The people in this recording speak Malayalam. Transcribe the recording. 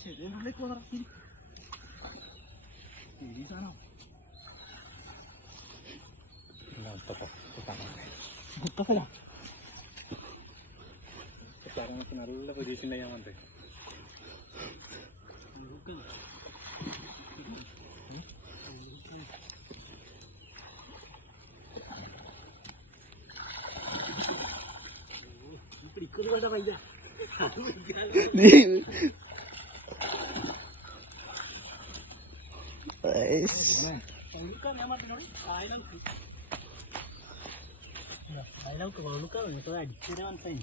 ചെടികളിലേക്ക് വളർത്തി സാധനം മുത്തപ്പല നല്ല പൊസിഷൻ ഞാൻ വന്നത് പിടിക്കുന്നു വേണ്ട പൈസ അടിച്ചു മനസ്സിലായി